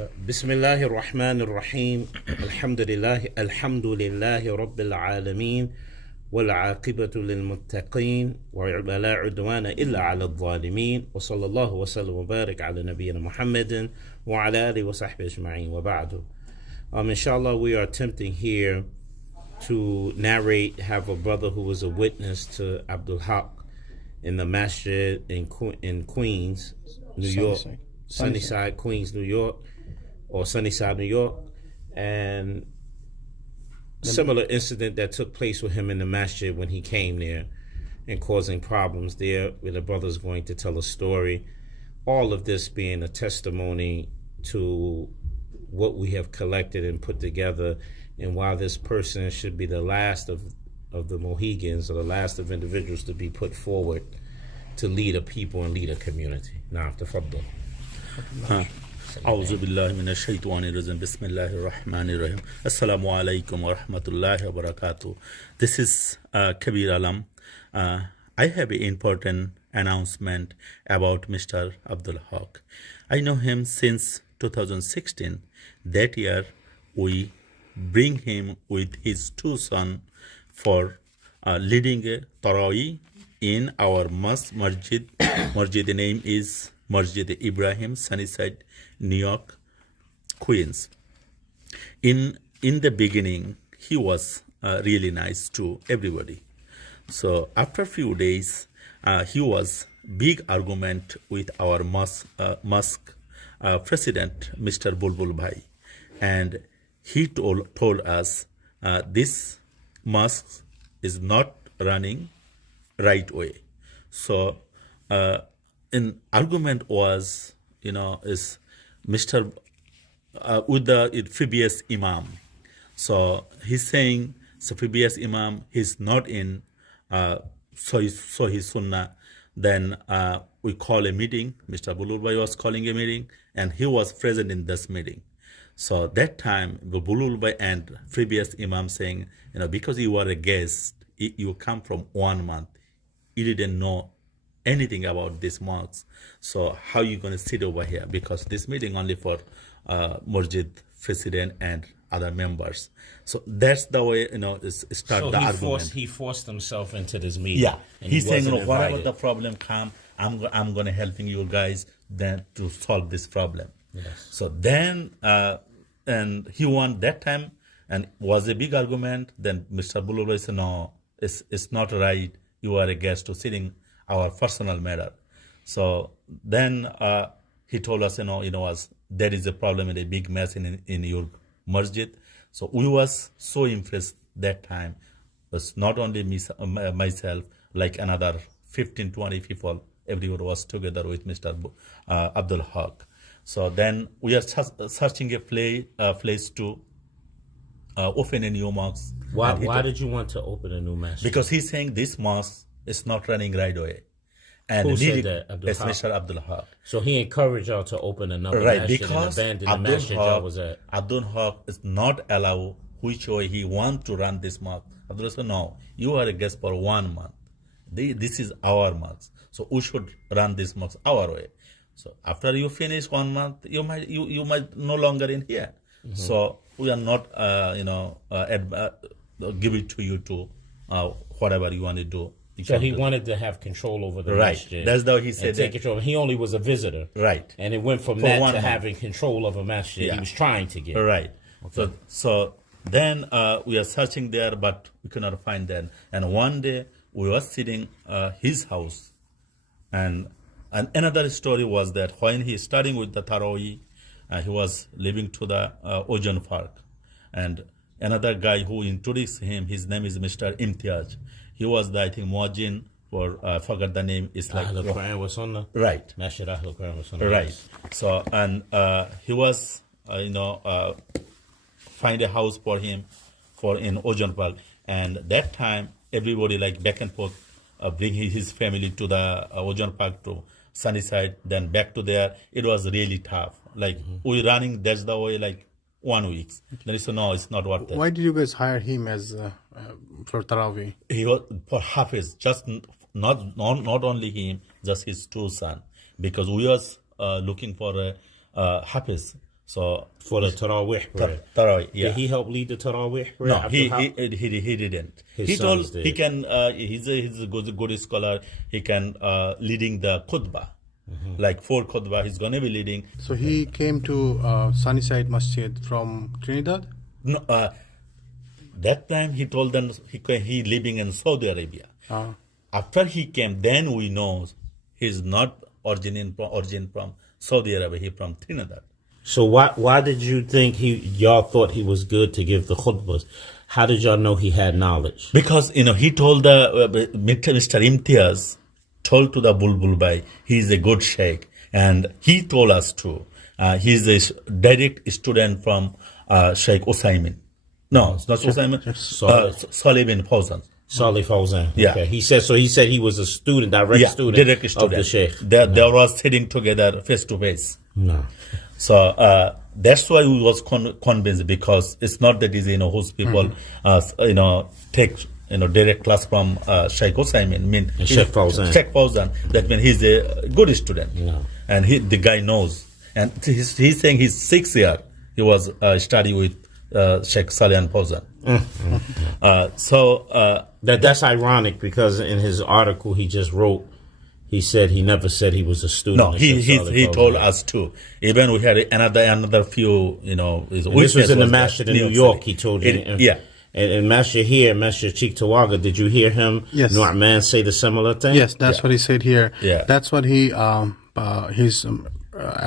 بسم الله الرحمن الرحيم الحمد لله رب العالمين والعاقبة للمتقين ولا عدوان إلا على الظالمين وصلى الله وسلم وبارك على نبينا محمد وعلى آله وصحبه أجمعين وبعد. Inshallah, we are attempting here to have a brother who was a witness to Abdul Haqq in the Masjid in Queens, New York, Sunnyside, Queens, New York, or Sunnyside, New York, and similar incident that took place with him in the masjid when he came there and causing problems there, where the brother's going to tell a story. All of this being a testimony to what we have collected and put together, and why this person should be the last of the Mohegans, or the last of individuals to be put forward to lead a people and lead a community. Now, تفضل. أعوذ بالله من الشيطان الرجيم بسم الله الرحمن الرحيم السلام عليكم ورحمة الله وبركاته. This is Kabir Alam. I have an important announcement about Mr. Abdul Haqq. I know him since 2016. That year we bring him with his two sons for leading a Tawheed in our Masjid. Masjid name is Masjid Ibrahim, Sunnyside, New York, Queens. In the beginning, he was really nice to everybody. So after a few days, he was big argument with our mosque president, Mr. Bulbul Bhai, and he told us this mosque is not running right way. So an argument was, is Mr. With the FBS Imam. So he's saying, so FBS Imam, he's not in, so he's Sunnah. Then we call a meeting. Mr. Bululbhai was calling a meeting, and he was present in this meeting. So that time, the Bululbhai and FBS Imam saying, because you are a guest, you come from 1 month, you didn't know anything about this mosque, so how you going to sit over here, because this meeting only for Masjid president and other members. So that's the way start the argument. He forced himself into this meeting. Yeah, he's saying whatever the problem come, I'm going to helping you guys then to solve this problem. Yes. So then and he won that time, and was a big argument. Then Mr. Bululbhai said, no, it's not right. You are a guest to sitting our personal matter. So then he told us, there is a problem and a big mess in your masjid. So we was so impressed that time. It's not only myself, like another 15, 20 people, everyone was together with Mr. Abdul Haqq. So then we are searching a place to open a new mosque. Why did you want to open a new mosque? Because he's saying this mosque is not running right away. And who said that? It's Mr. Abdul Haqq. So he encouraged y'all to open another masjid and abandon the masjid y'all was at. Abdul Haqq is not allowed which way he wants to run this mosque. Abdul said, no, you are a guest for 1 month. This is our mosque. So we should run this mosque our way. So after you finish 1 month, you might no longer in here. Mm-hmm. So we are not, give it to you to whatever you want to do. So he wanted to have control over the masjid. That's how he said take control. He only was a visitor. Right. And it went from that to having control of a masjid. Yeah. He was trying to get. Right. Okay. So then we are searching there, but we cannot find them. And one day we were sitting his house. And another story was that when he starting with the Taraweeh, he was living to the Ocean Park. And another guy who introduced him, his name is Mr. Imtiaz. He was the, I think, Muazzin, or I forgot the name. It's like Ahlul Quran was Sunnah. Right. Masjid Ahlul Quran was Sunnah. Right. So, and he was, find a house for him in Ocean Park. And that time, everybody like back and forth, bring his family to the Ocean Park to Sunnyside, then back to there. It was really tough. Like we running, that's the way, like 1 week. Then he said, no, it's not worth it. Why did you guys hire him as for Tarawih? He was for Hafiz, just not only him, just his two sons. Because we was looking for a Hafiz So For the Tarawih prayer. Tarawih, yeah. Did he help lead the Tarawih prayer? No, he Abdul Haqq? didn't. His He sons told did. he can. He's a good scholar. He can leading the khutbah, like 4 khutbah. He's gonna be leading. So he came to Sunnyside Masjid from Trinidad? No, that time he told them he living in Saudi Arabia. After he came, then we know he's not origin from Saudi Arabia. He from Trinidad. So why did you think y'all thought he was good to give the khutbahs? How did y'all know he had knowledge? Because he told the Mr. Imtiaz told to the Bulbul Bhai he's a good sheikh, and he told us too. He's a direct student from Sheikh Usaymin. No, it's not Usaymin. Salih bin Fawzan. Salih Fawzan. Yeah. Okay. He said he was a student, direct student direct of student. the sheikh. They was sitting together face to face. No. So that's why we was convinced, because it's not that easy, whose people, take, direct class from Sheikh Usaymin. Sheikh Fawzan. Sheikh Fawzan. That means he's a good student. No. And the guy knows. And he's saying he's 6 year. He was studying with Sheikh Salih and Fawzan. That's ironic, because in his article he just wrote, he said he never said he was a student. No, of Sheikh Salih he Fawzan. told us too. Even we had another few, This was in the Masjid in New York, he told you. Yeah. And Masjid here, Masjid Cheek Tawaga, did you hear him, Yes. Nu'man, say the similar thing? Yes, that's what he said here. Yeah. That's what I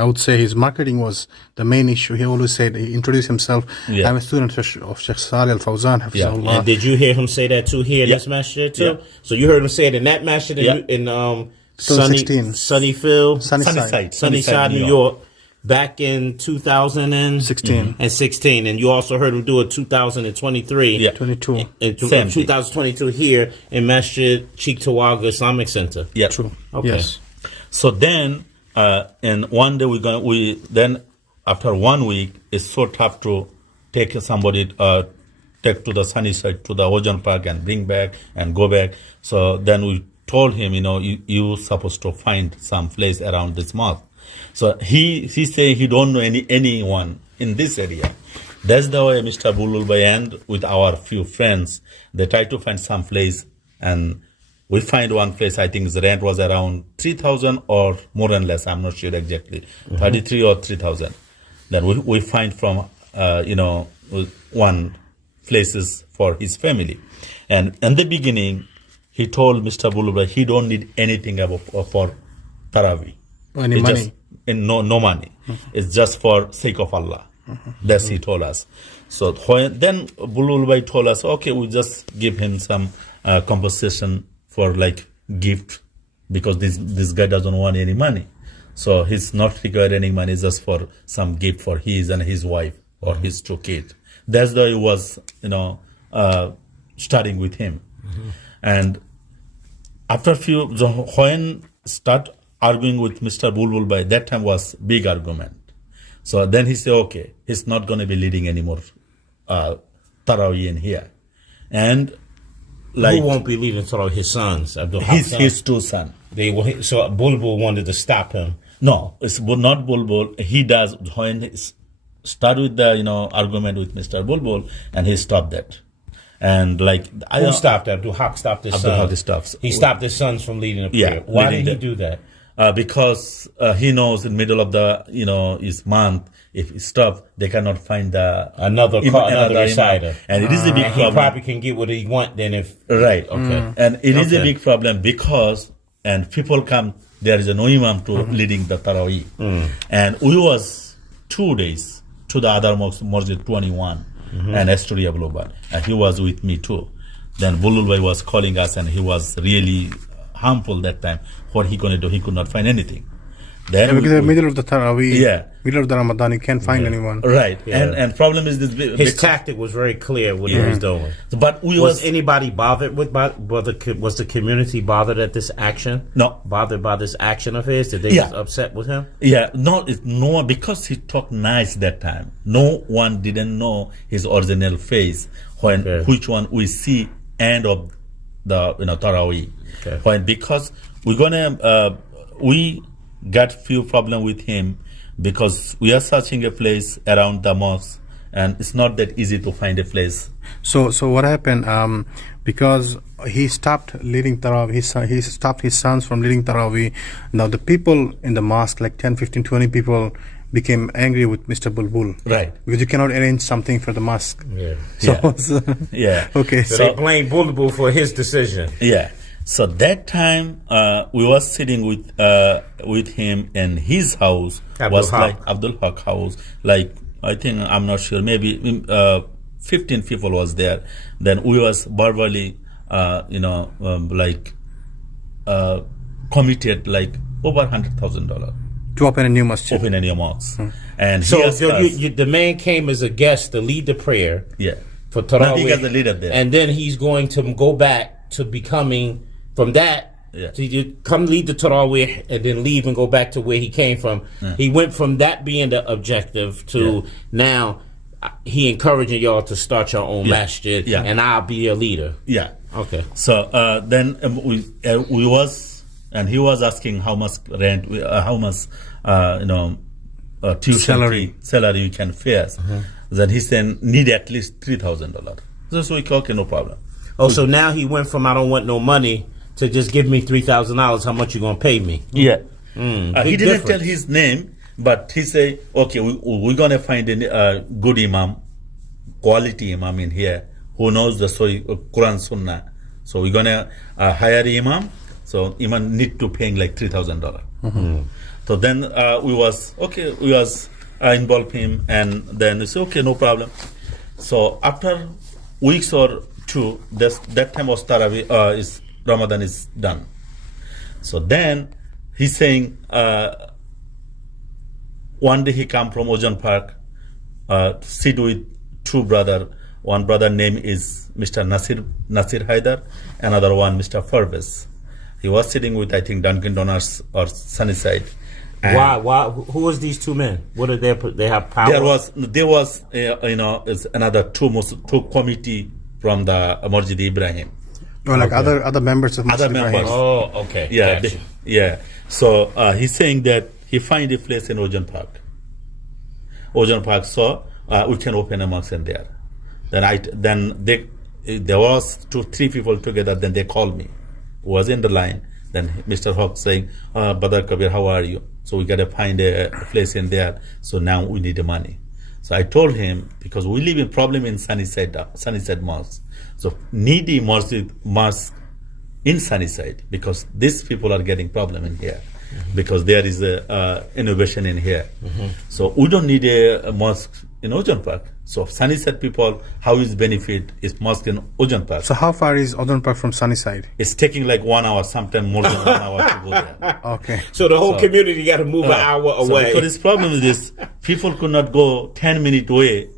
would say his marketing was the main issue. He always said, he introduced himself, Yeah. I'm a student of Sheikh Salih al-Fawzan, Hafizahullah. And did you hear him say that too here in this masjid too? Yeah. So you heard him say it in that masjid in Sunnyfield. Sunnyside, New York, back in 2016. And you also heard him do it 2023. Yeah. 22. In Same thing. 2022 here in Masjid Cheek Tawaga Islamic Center. Yeah. True. Okay. Yes. So then, and one day then after 1 week, it's so tough to take somebody, take to the Sunnyside, to the Ocean Park, and bring back and go back. So then we told him, you supposed to find some place around this mosque. So he say he don't know anyone in this area. That's the way Mr. Bulul Bhai and with our few friends, they try to find some place, and we find one place. I think the rent was around 3,000 or more and less. I'm not sure exactly, 33 or 3,000. Then we find from one places for his family, and in the beginning, he told Mr. Bulul Bhai he don't need anything for Tarawih. Any money? No money. It's just for sake of Allah. That's he told us. So then Bulul Bhai told us, okay, we just give him some compensation for like gift, because this guy doesn't want any money. So he's not required any money, just for some gift for his and his wife or his 2 kids. That's why he was, studying with him. And after when start arguing with Mr. Bulbul Bhai, that time was big argument. So then he said, okay, he's not going to be leading anymore Tarawih in here. And Who won't be leading Tarawih? His sons, Abdul Haqq. his 2 sons. So Bulbul wanted to stop him. No, it's not Bulbul. He does, when he start with the argument with Mr. Bulbul, and he stopped that. And Who stopped Abdul Haqq? Stopped his Abdul sons. Haqq stops. He stopped his sons from leading the prayer. Yeah, Why leading did he do that? Because he knows in the middle of the his month, if he stops, they cannot find Another reciter. imam. And it is a big He problem. probably can get what he want then if... Right. Okay. And it is a big problem, because people come, there is no imam to leading the Tarawih. And we was 2 days to the other Masjid 21 and Astoria Global. And he was with me too. Then Bulul Bhai was calling us, and he was really harmful that time. What he gonna do? He could not find anything. Then Because in the middle of the Tarawih, Yeah. middle of the Ramadan, you can't find anyone. right. Yeah. And problem is this. his tactic was very clear what he was doing. But we Was anybody bothered was the community bothered at this action? No. Bothered by this action of his? Did they Yeah. get upset with him? Yeah, no, because he talked nice that time. No one didn't know his original face. Which one we see end of the Tarawih. Okay. Because we got few problem with him, because we are searching a place around the mosque, and it's not that easy to find a place. So what happened? Because he stopped leading Tarawih, he stopped his sons from leading Tarawih. Now the people in the mosque, like 10, 15, 20 people, became angry with Mr. Bulbul. Right. Because you cannot arrange something for the mosque. Yeah. Yeah. Okay. So they blame Bulbul for his decision. Yeah. So that time we was sitting with him in his house. Abdul was Haqq. like Abdul Haqq house. Like I think, I'm not sure, maybe 15 people was there. Then we was verbally, committed like over $100,000 To open a new masjid. open a new mosque. And he So asked us, the man came as a guest to lead the prayer yeah, for now Tarawih. he got the leader there. And then he's going to go back to becoming, from that, Yeah. to come lead the Tarawih and then leave and go back to where he came from. He went from that being the objective to now he encouraging y'all to start your own masjid, Yeah. and I'll be your leader. Yeah. Okay. So then we was, and he was asking how much rent, how much tuition salary you can face. Then he said need at least $3,000. So we okay, no problem. Oh, so now he went from I don't want no money to just give me $3,000. How much you gonna pay me? Yeah. Big He didn't difference. tell his name, but he say, okay, we're gonna find a good imam, quality imam in here who knows the story of Quran Sunnah. So we're gonna hire imam. So imam need to paying like $3,000. So then we was involve him, and then we say okay, no problem. So after weeks or two, that time was Tarawih, is Ramadan is done. So then he's saying one day he come from Ojan Park, sit with two brother. One brother name is Mr. Nasir Haidar, another one Mr. Forbes. He was sitting with I think Dunkin' Donuts or Sunnyside. And Why? Who was these two men? What did they have power? there was is another two committee from the Masjid Ibrahim. Or like other members of Masjid Ibrahim. members. Oh, okay. Yeah, Gotcha. So he's saying that he find a place in Ojan Park. So we can open a mosque in there. Then there was 2-3 people together. Then they called me. Was in the line. Then Mr. Haqq saying, Brother Kabir, how are you? So we gotta find a place in there. So now we need the money. So I told him, because we live in problem in Sunnyside Mosque. So needy mosque in Sunnyside, because these people are getting problem in here, because there is a innovation in here. So we don't need a mosque in Ojan Park. So Sunnyside people, how is benefit is mosque in Ojan Park. So how far is Ojan Park from Sunnyside? It's taking like 1 hour, sometimes more than 1 hour to go there. Okay. So the whole community got to move an hour So away. because this problem is this, people could not go 10 minutes away,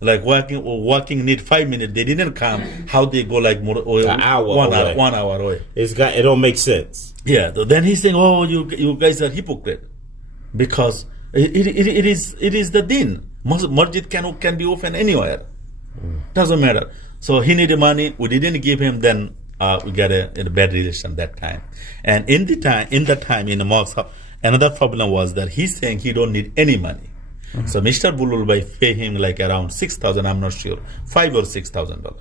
like walking need 5 minutes. They didn't come. How they go like more An hour away. 1 hour away. It don't make sense. Yeah. So then he's saying, "Oh, you guys are hypocrite," because it is the Deen. Masjid can be open anywhere. Doesn't matter. So he needed money. We didn't give him. Then we got a bad relation that time. And in the time in the mosque, another problem was that he's saying he don't need any money. So Mr. Bulul pay him like around 6,000. I'm not sure, $5,000 or $6,000.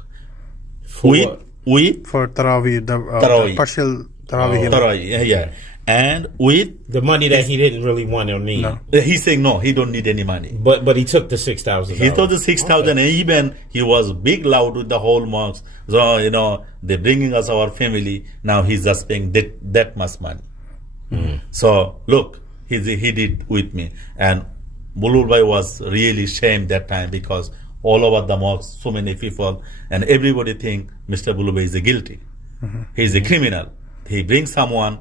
For Tarawih, the Tarawih. partial Tarawih. Tarawih, yeah. And with The money that he didn't really want or need. No. he's saying no, he don't need any money. But he took the $6,000. He told the 6,000, and even he was big loud with the whole mosque. So they're bringing us our family. Now he's just paying that much money. So look, he did with me, and Bulul Bhai was really shamed that time, because all over the mosque, so many people, and everybody think Mr. Bulul Bhai is guilty. He's a criminal. He brings someone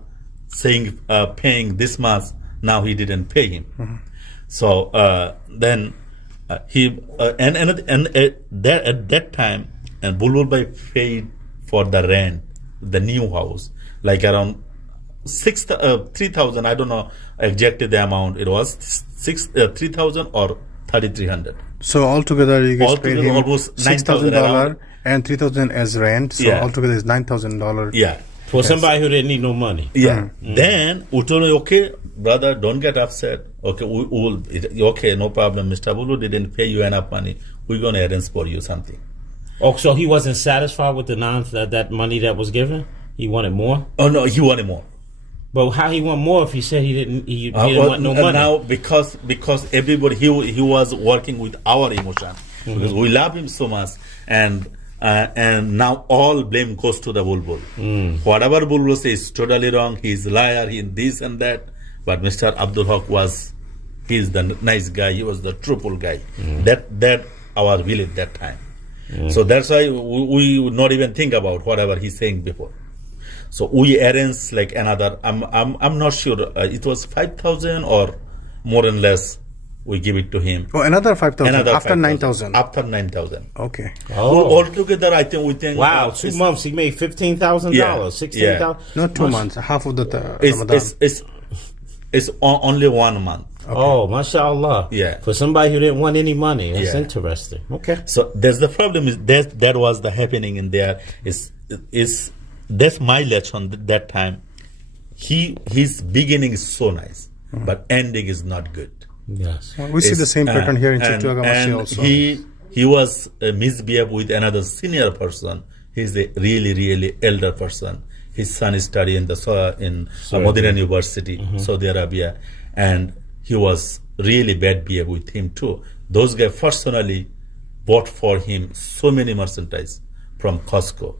saying paying this much. Now he didn't pay him. So then he at that time, and Bulbul Bhai paid for the rent, the new house, like around 3,000. I don't know exactly the amount. It was 3,000 or 3,300. So altogether you guys paid him almost $9,000 $6,000 and $3,000 as rent. So Yeah. altogether is $9,000. Yeah. For somebody who didn't need no money. Yeah. Then we told him, okay, brother, don't get upset. Okay, we will. Okay, no problem. Mr. Bulu didn't pay you enough money. We're gonna arrange for you something. Oh, so he wasn't satisfied with the that money that was given? He wanted more? Oh no, he wanted more. But how he want more if he said he didn't want no money? Now because everybody he was working with our emotion because we love him so much and now all blame goes to the Bulbul. Whatever Bulbul says is totally wrong. He's a liar. He this and that. But Mr. Abdul Haqq he's the nice guy. He was the truthful guy. That our village that time. So that's why we would not even think about whatever he's saying before. So we arranged like another. I'm not sure. It was 5,000 or more and less. We give it to him. Oh, another 5,000 after 5,000. 9,000. After 9,000. Okay. Oh. Altogether, I think we think. Wow, 2 months he made $15,000, Yeah. $16,000. Not 2 months. Half of the Ramadan. It's only 1 month. Okay. Oh, mashallah. Yeah. For somebody who didn't want any money. That's Yeah. interesting. Okay. So there's the problem is that was the happening in there is that's my lesson that time. His beginning is so nice, but ending is not good. Yes. We see the same pattern here in Chittoga Masjid and also. He was misbehaved with another senior person. He's a really elder person. His son is studying in Madinah University, Saudi Arabia, and he was really bad behaved with him too. Those guys personally bought for him so many merchandise from Costco.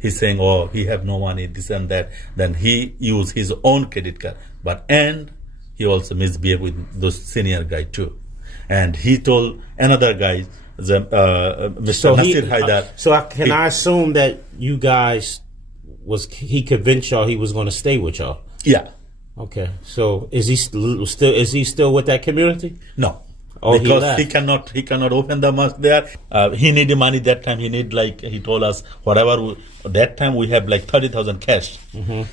He's saying, oh, he have no money, this and that. Then he used his own credit card. He also misbehaved with those senior guy too. And he told another guy, Mr. Nasir Haidar. I assume that you guys he convinced y'all he was going to stay with y'all? Yeah. Okay. So is he still with that community? No. Oh, because he cannot open the mosque there. He needed money that time. He need he told us that time we have like 30,000 cash.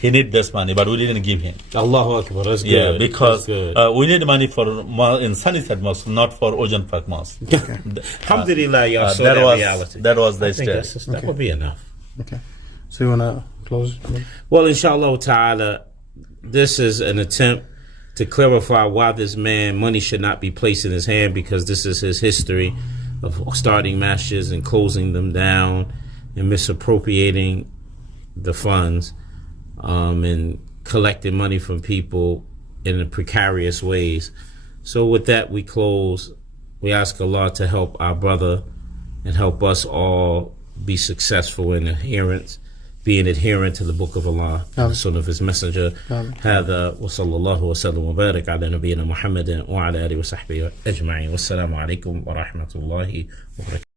He need this money, but we didn't give him. Allahu Akbar. That's good. Yeah, because we need money for in Sunnyside Mosque, not for Ocean Park Mosque. Alhamdulillah, y'all saw that reality. That was the I think that would be enough. Okay. So you want to close? Well, inshallah ta'ala, this is an attempt to clarify why this man money should not be placed in his hand, because this is his history of starting masjids and closing them down and misappropriating the funds and collecting money from people in precarious ways. So with that, we close. We ask Allah to help our brother and help us all be successful in being adherent to the Book of Allah and the Sunnah of His Messenger. هذا وصلى الله وسلم وبارك على نبينا محمد وعلى آله وصحبه أجمعين. والسلام عليكم ورحمة الله وبركاته.